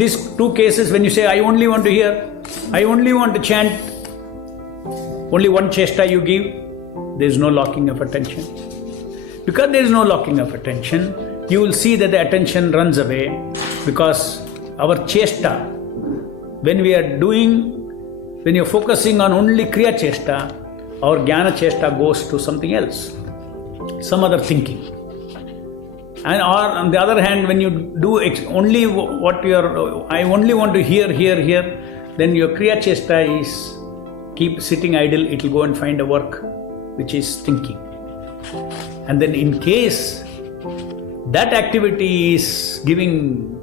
these two cases, when you say, I only want to hear, I only want to chant, only one chesta you give, there is no locking of attention. Because there is no locking of attention, you will see that the attention runs away, because our chesta, when you're focusing on only Kriya chesta, our Jnana chesta goes to something else, some other thinking. And or on the other hand, when you do only what I only want to hear, then your Kriya chesta is keep sitting idle, it will go and find a work which is thinking. And then in case that activity is giving,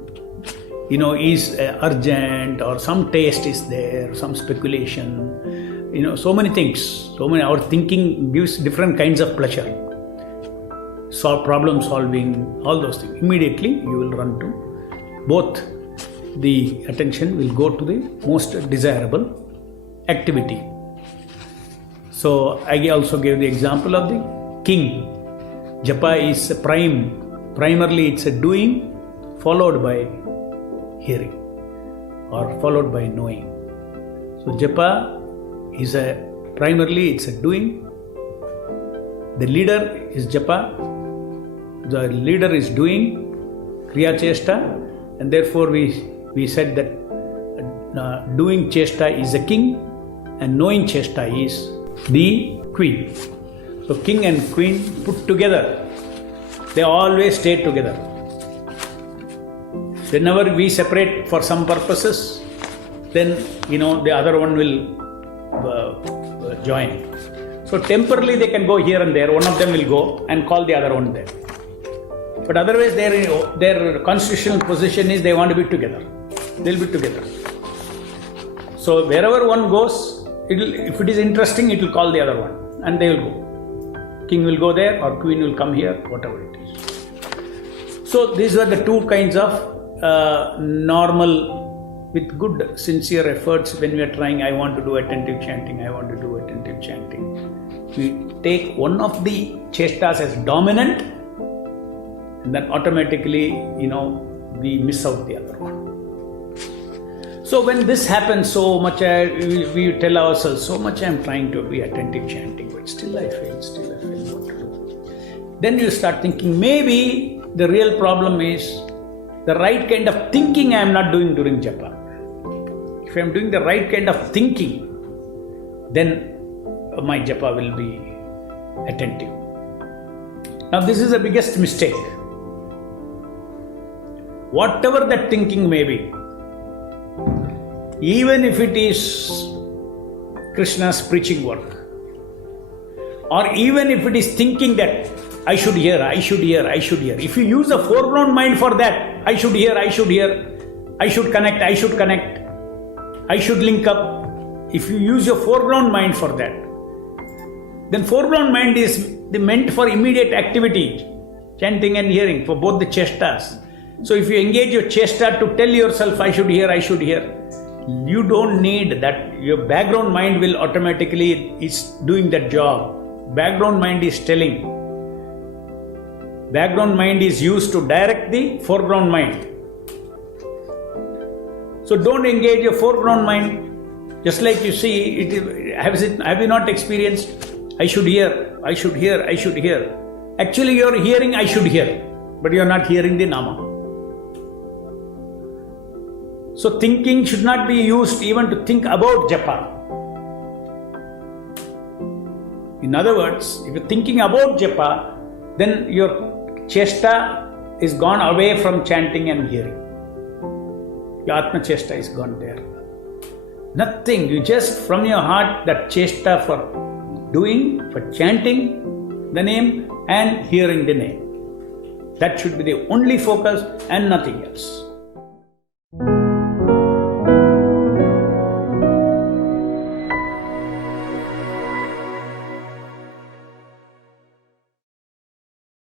is urgent, or some taste is there, some speculation, so many things, our thinking gives different kinds of pleasure. Problem solving, all those things. Immediately you will run to both. The attention will go to the most desirable activity. So I also gave the example of the king. Japa is primarily it's a doing followed by hearing or followed by knowing. So japa is primarily it's a doing. The leader is japa. The leader is doing Kriya chesta, and therefore we said that doing chesta is the king and knowing chesta is the queen. So king and queen put together, they always stay together. Whenever we separate for some purposes, then the other one will join. So temporarily they can go here and there, one of them will go and call the other one there. But otherwise their constitutional position is they want to be together. They'll be together. So wherever one goes, if it is interesting, it will call the other one and they will go. King will go there or queen will come here, whatever it is. So these were the two kinds of normal, with good sincere efforts when we are trying, I want to do attentive chanting, I want to do attentive chanting. We take one of the chestas as dominant, and then automatically, we miss out the other one. So when this happens, so much we tell ourselves, so much I am trying to be attentive chanting, but still I fail what to do. Then you start thinking, maybe the real problem is the right kind of thinking I am not doing during japa. If I am doing the right kind of thinking, then my japa will be attentive. Now this is the biggest mistake. Whatever that thinking may be, even if it is Krishna's preaching work, or even if it is thinking that I should hear. If you use a foreground mind for that, I should hear, I should connect, I should link up. If you use your foreground mind for that, then foreground mind is meant for immediate activity, chanting and hearing, for both the chestas. So if you engage your chesta to tell yourself, I should hear, you don't need that. Your background mind will automatically is doing that job. Background mind is telling. Background mind is used to direct the foreground mind. So don't engage your foreground mind. Just like you see, have you not experienced, I should hear. Actually you are hearing, I should hear, but you are not hearing the nama. So thinking should not be used even to think about japa. In other words, if you're thinking about japa, then your chesta is gone away from chanting and hearing. Your Atma chesta is gone there. Nothing, you just from your heart that chesta for doing, for chanting the name and hearing the name. That should be the only focus and nothing else.